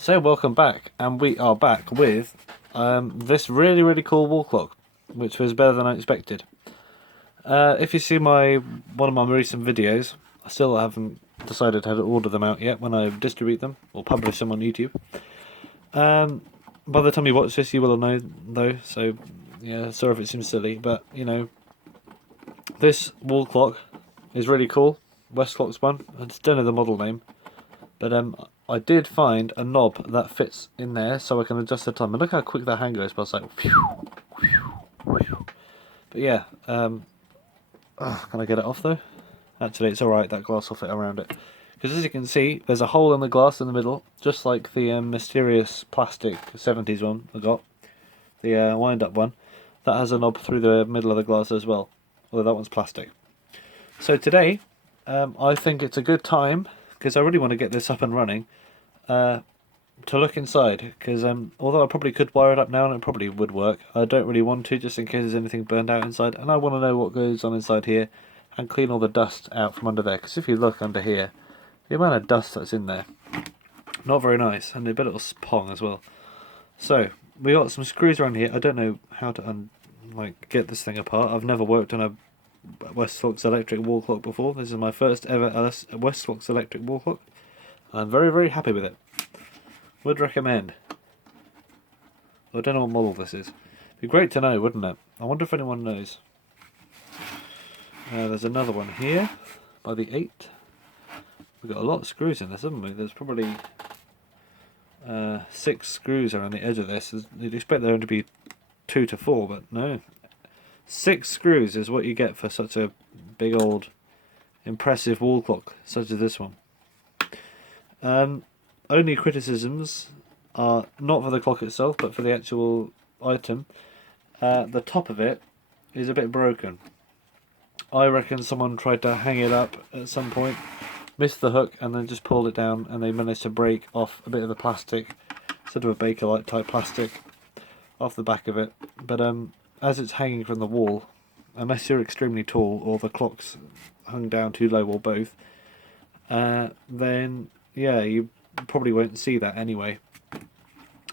So welcome back, and we are back with this really cool wall clock, which was better than I expected. If you see one of my recent videos, I still haven't decided how to order them out yet when I distribute them or publish them on YouTube. By the time you watch this, you will know though. So yeah, sorry if it seems silly, but you know, this wall clock is really cool. Westclox one. I just don't know the model name, but I did find a knob that fits in there so I can adjust the time. And look how quick that hand goes, but it's like phew, phew, phew. But yeah, can I get it off though? Actually, it's alright, that glass will fit around it. Because as you can see, there's a hole in the glass in the middle, just like the mysterious plastic 70s one I got. The wind-up one. That has a knob through the middle of the glass as well. Although that one's plastic. So today, I think it's a good time, because I really want to get this up and running, to look inside, because although I probably could wire it up now and it probably would work, I don't really want to, just in case there's anything burned out inside, and I want to know what goes on inside here and clean all the dust out from under there, because if you look under here, the amount of dust that's in there, not very nice, and a bit of pong as well. So we got some screws around here. I don't know how to get this thing apart. I've never worked on a Westclox Electric wall clock before. This is my first ever Westclox Electric wall clock. I'm very happy with it. Would recommend. I don't know what model this is. Be great to know, wouldn't it? I wonder if anyone knows. There's another one here by the 8. We've got a lot of screws in this, haven't we? There's probably 6 screws around the edge of this. You'd expect there to be 2 to 4, but no. 6 screws is what you get for such a big old impressive wall clock such as this one. Only criticisms are not for the clock itself, but for the actual item. The top of it is a bit broken. I reckon someone tried to hang it up at some point, missed the hook, and then just pulled it down, and they managed to break off a bit of the plastic, sort of a Bakelite type plastic, off the back of it. But as it's hanging from the wall, unless you're extremely tall or the clock's hung down too low or both, then yeah, you probably won't see that anyway.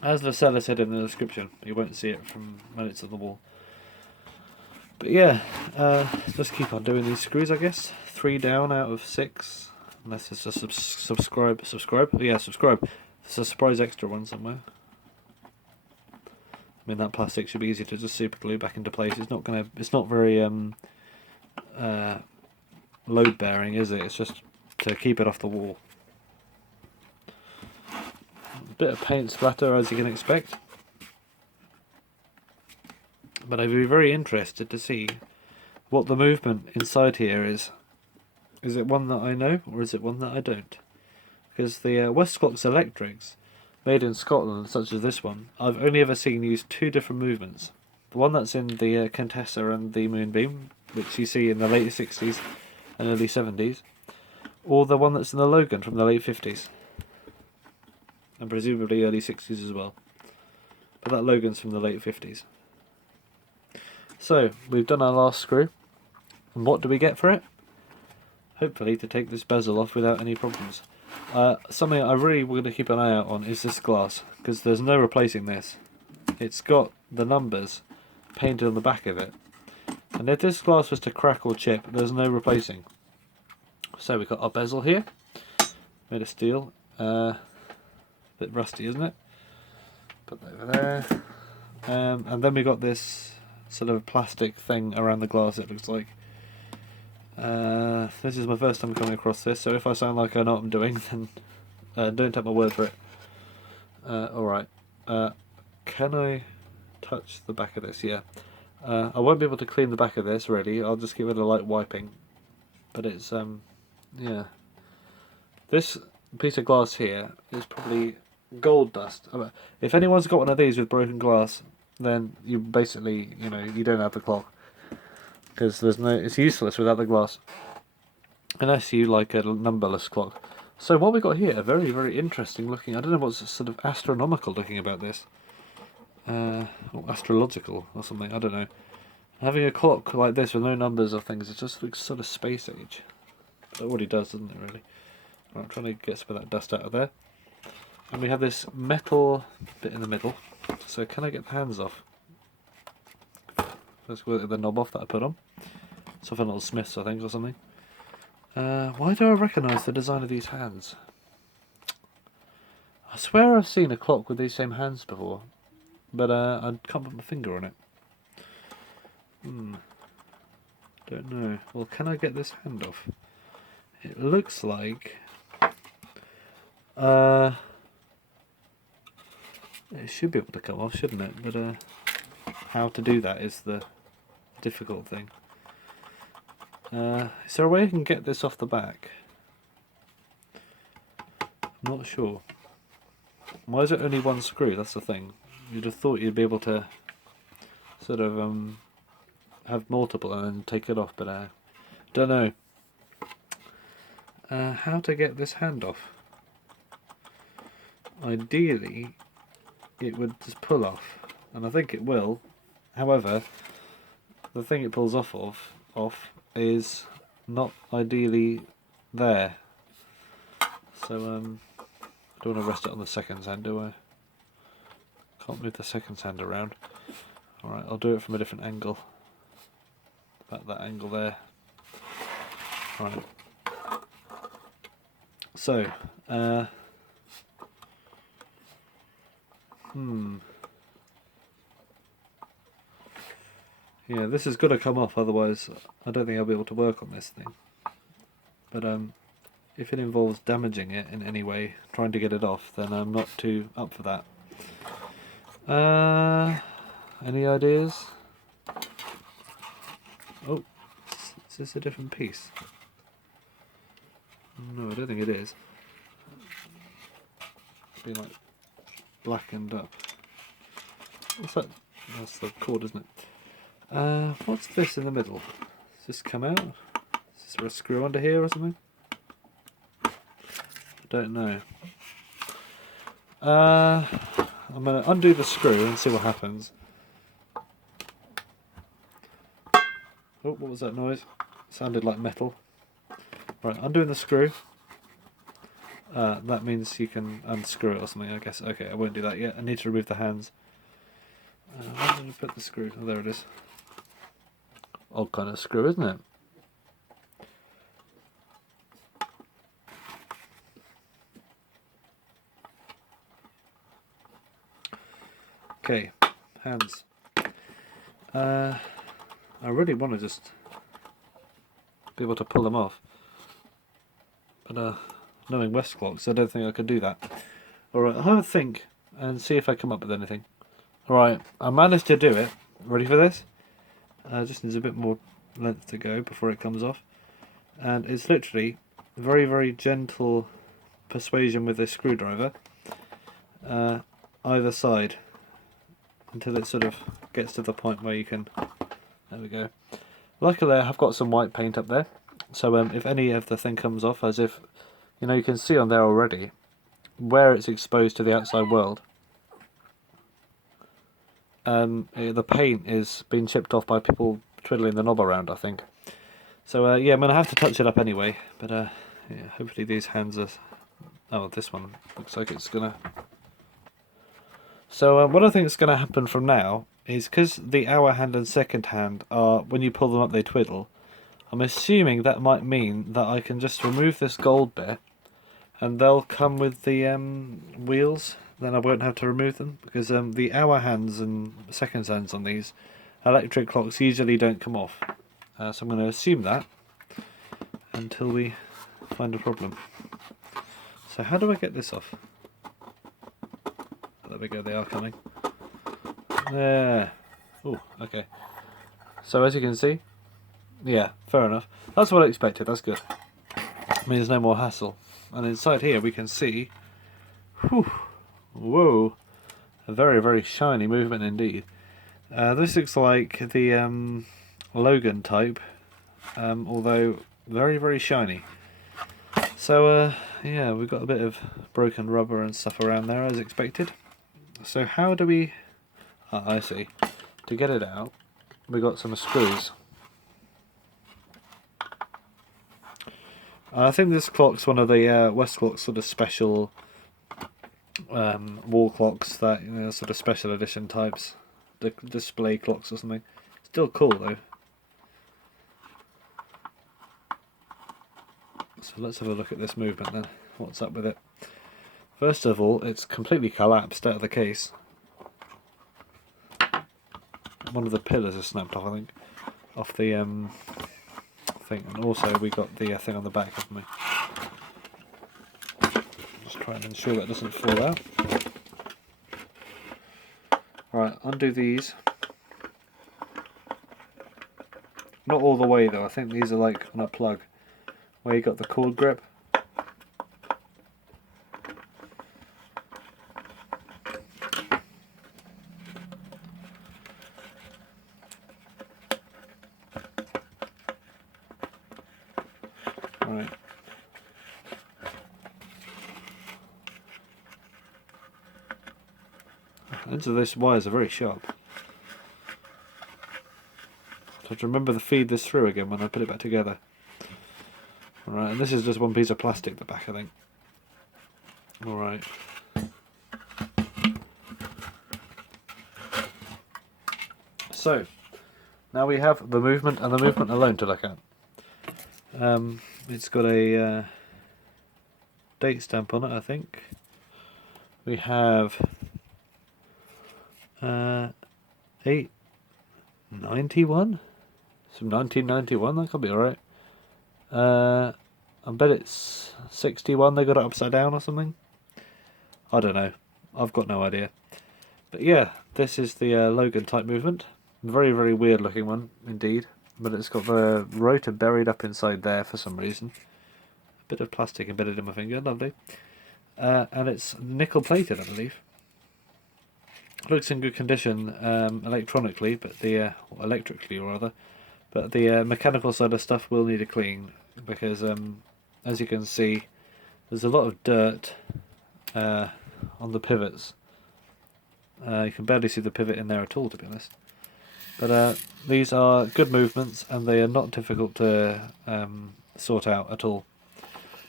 As the seller said in the description, you won't see it from when it's on the wall. But yeah, just keep on doing these screws, I guess. 3 down out of 6, unless it's a subscribe. Yeah, subscribe. There's a surprise extra one somewhere. I mean, that plastic should be easy to just super glue back into place. It's not very load bearing, is it? It's just to keep it off the wall. A bit of paint splatter, as you can expect. But I'd be very interested to see what the movement inside here is. Is it one that I know, or is it one that I don't? Because the Westclox Electrics, made in Scotland, such as this one, I've only ever seen use 2 different movements. The one that's in the Contessa and the Moonbeam, which you see in the late 60s and early 70s, or the one that's in the Logan from the late 50s, and presumably early 60s as well. But that Logan's from the late 50s. So, we've done our last screw, and what do we get for it? Hopefully to take this bezel off without any problems. Something I really want to keep an eye out on is this glass, because there's no replacing this. It's got the numbers painted on the back of it, and if this glass was to crack or chip, there's no replacing. So we've got our bezel here, made of steel, bit rusty, isn't it? Put that over there, and then we got this sort of plastic thing around the glass, it looks like. This is my first time coming across this, so if I sound like I know what I'm doing, then don't take my word for it. Alright, can I touch the back of this? Yeah. I won't be able to clean the back of this really, I'll just give it a light wiping. But it's, yeah. This piece of glass here is probably gold dust. If anyone's got one of these with broken glass, then you basically, you don't have the clock. Because it's useless without the glass. Unless you like a numberless clock. So what we got here, very interesting looking. I don't know what's sort of astronomical looking about this. Or astrological or something, I don't know. Having a clock like this with no numbers or things, it just looks sort of space age. But it already does, doesn't it really? Right, I'm trying to get some of that dust out of there. And we have this metal bit in the middle. So can I get the hands off? Let's go with the knob off that I put on. It's off a little Smith's, I think, or something. Why do I recognise the design of these hands? I swear I've seen a clock with these same hands before, but I can't put my finger on it. Don't know. Well, can I get this hand off? It looks like it should be able to come off, shouldn't it? But how to do that is the difficult thing. Is there a way I can get this off the back? I'm not sure. Why is it only one screw? That's the thing. You'd have thought you'd be able to sort of have multiple and then take it off, but I don't know. How to get this hand off? Ideally, it would just pull off, and I think it will. However, the thing it pulls off is not ideally there. So I don't want to rest it on the second hand, do I? Can't move the second hand around. Alright, I'll do it from a different angle. About that angle there. Right. So, yeah, this has got to come off, otherwise I don't think I'll be able to work on this thing. But if it involves damaging it in any way, trying to get it off, then I'm not too up for that. Any ideas? Oh, is this a different piece? No, I don't think it is. It's been like blackened up. What's that? That's the cord, isn't it? What's this in the middle? Does this come out? Is there a screw under here or something? I don't know. I'm going to undo the screw and see what happens. Oh, what was that noise? Sounded like metal. Right, undoing the screw. That means you can unscrew it or something, I guess. Okay, I won't do that yet. I need to remove the hands. Where did I put the screw? Oh, there it is. Odd kind of screw, isn't it? Okay, hands. I really want to just be able to pull them off, but knowing Westclox, I don't think I could do that. Alright, I'll have a think and see if I come up with anything. Alright, I managed to do it. Ready for this? Just needs a bit more length to go before it comes off. And it's literally very, very gentle persuasion with this screwdriver either side until it sort of gets to the point where you can... There we go. Luckily I have got some white paint up there, so if any of the thing comes off, as if, you know, you can see on there already where it's exposed to the outside world. The paint is being chipped off by people twiddling the knob around, I think. So yeah, I'm going to have to touch it up anyway, but yeah, hopefully these hands are... Oh, this one looks like it's going to... So what I think is going to happen from now is, because the hour hand and second hand are, when you pull them up they twiddle, I'm assuming that might mean that I can just remove this gold bit and they'll come with the wheels. Then I won't have to remove them, because the hour hands and second hands on these electric clocks usually don't come off. So I'm going to assume that until we find a problem. So how do I get this off? There we go, they are coming. There. Oh, okay. So as you can see, yeah, fair enough. That's what I expected, that's good. Means no more hassle. And inside here we can see, whew, whoa, a very, very shiny movement indeed. This looks like the Logan type, although very, very shiny. So yeah, we've got a bit of broken rubber and stuff around there as expected. So how do we... Oh, I see. To get it out, we got some screws. I think this clock's one of the Westclox sort of special wall clocks that, you know, sort of special edition types, display clocks or something. Still cool though. So let's have a look at this movement then. What's up with it? First of all, it's completely collapsed out of the case. One of the pillars is snapped off, I think, off the thing, and also we got the thing on the back, haven't we? Just try and ensure that doesn't fall out. Alright, undo these. Not all the way though, I think these are like on a plug, where you got the cord grip. Right. The ends of those wires are very sharp. So I have to remember to feed this through again when I put it back together. Alright, and this is just one piece of plastic at the back, I think. Alright. So, now we have the movement and the movement alone to look at. It's got a date stamp on it, I think. We have 891? Some 1991, that could be alright. I bet it's 61, they got it upside down or something. I don't know. I've got no idea. But yeah, this is the Logan type movement. Very, very weird looking one, indeed. But it's got the rotor buried up inside there for some reason. A bit of plastic embedded in my finger, lovely. And it's nickel plated, I believe. Looks in good condition electronically, but the electrically rather. But the mechanical side of stuff will need a clean, because as you can see, there's a lot of dirt on the pivots. You can barely see the pivot in there at all, to be honest. But these are good movements, and they are not difficult to sort out at all.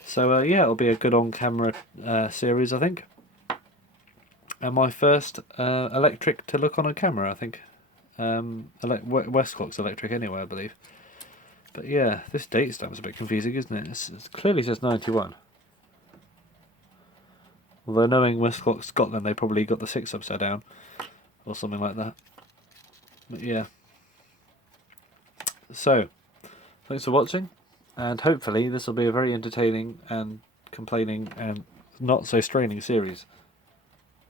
So yeah, it'll be a good on-camera series, I think. And my first electric to look on a camera, I think. Westclox Electric anyway, I believe. But yeah, this date stamp's a bit confusing, isn't it? It clearly says 91. Although knowing Westclox Scotland, they probably got the 6 upside down, or something like that. But yeah. So, thanks for watching, and hopefully this will be a very entertaining and complaining and not so straining series.